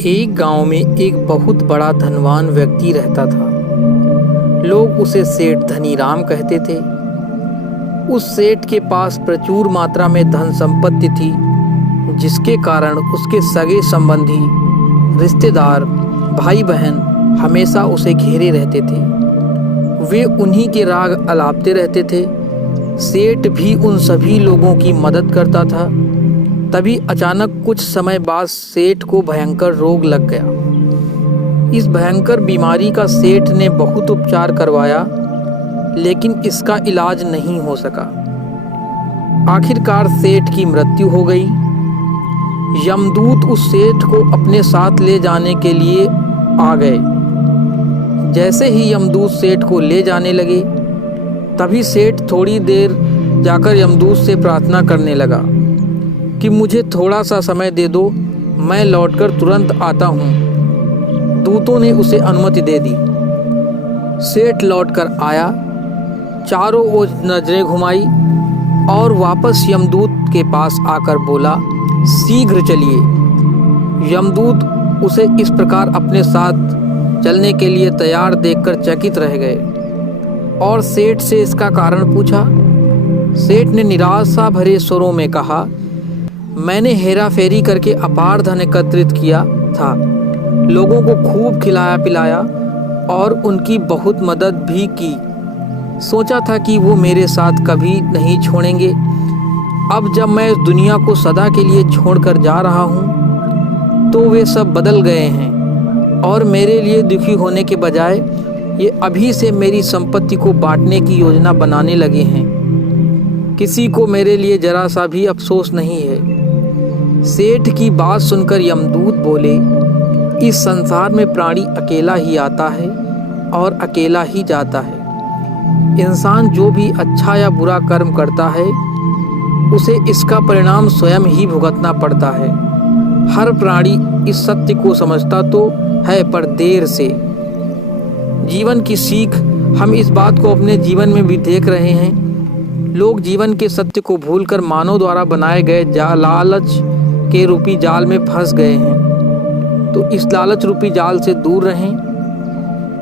एक गांव में एक बहुत बड़ा धनवान व्यक्ति रहता था। लोग उसे सेठ धनीराम कहते थे। उस सेठ के पास प्रचुर मात्रा में धन संपत्ति थी, जिसके कारण उसके सगे संबंधी, रिश्तेदार, भाई बहन हमेशा उसे घेरे रहते थे। वे उन्हीं के राग अलापते रहते थे। सेठ भी उन सभी लोगों की मदद करता था। तभी अचानक कुछ समय बाद सेठ को भयंकर रोग लग गया। इस भयंकर बीमारी का सेठ ने बहुत उपचार करवाया, लेकिन इसका इलाज नहीं हो सका। आखिरकार सेठ की मृत्यु हो गई। यमदूत उस सेठ को अपने साथ ले जाने के लिए आ गए। जैसे ही यमदूत सेठ को ले जाने लगे, तभी सेठ थोड़ी देर जाकर यमदूत से प्रार्थना करने लगा कि मुझे थोड़ा सा समय दे दो, मैं लौटकर तुरंत आता हूँ। दूतों ने उसे अनुमति दे दी। सेठ लौटकर आया, चारों ओर नजरें घुमाई और वापस यमदूत के पास आकर बोला, शीघ्र चलिए। यमदूत उसे इस प्रकार अपने साथ चलने के लिए तैयार देखकर चकित रह गए और सेठ से इसका कारण पूछा। सेठ ने निराशा भरे स्वरों में कहा, मैंने हेरा फेरी करके अपार धन एकत्रित किया था, लोगों को खूब खिलाया पिलाया और उनकी बहुत मदद भी की। सोचा था कि वो मेरे साथ कभी नहीं छोड़ेंगे। अब जब मैं इस दुनिया को सदा के लिए छोड़कर जा रहा हूँ, तो वे सब बदल गए हैं और मेरे लिए दुखी होने के बजाय ये अभी से मेरी संपत्ति को बांटने की योजना बनाने लगे हैं। किसी को मेरे लिए जरा सा भी अफसोस नहीं है। सेठ की बात सुनकर यमदूत बोले, इस संसार में प्राणी अकेला ही आता है और अकेला ही जाता है। इंसान जो भी अच्छा या बुरा कर्म करता है, उसे इसका परिणाम स्वयं ही भुगतना पड़ता है। हर प्राणी इस सत्य को समझता तो है, पर देर से। जीवन की सीख हम इस बात को अपने जीवन में भी देख रहे हैं। लोग जीवन के सत्य को भूलकर मानव द्वारा बनाए गए लालच के रूपी जाल में फंस गए हैं। तो इस लालच रूपी जाल से दूर रहें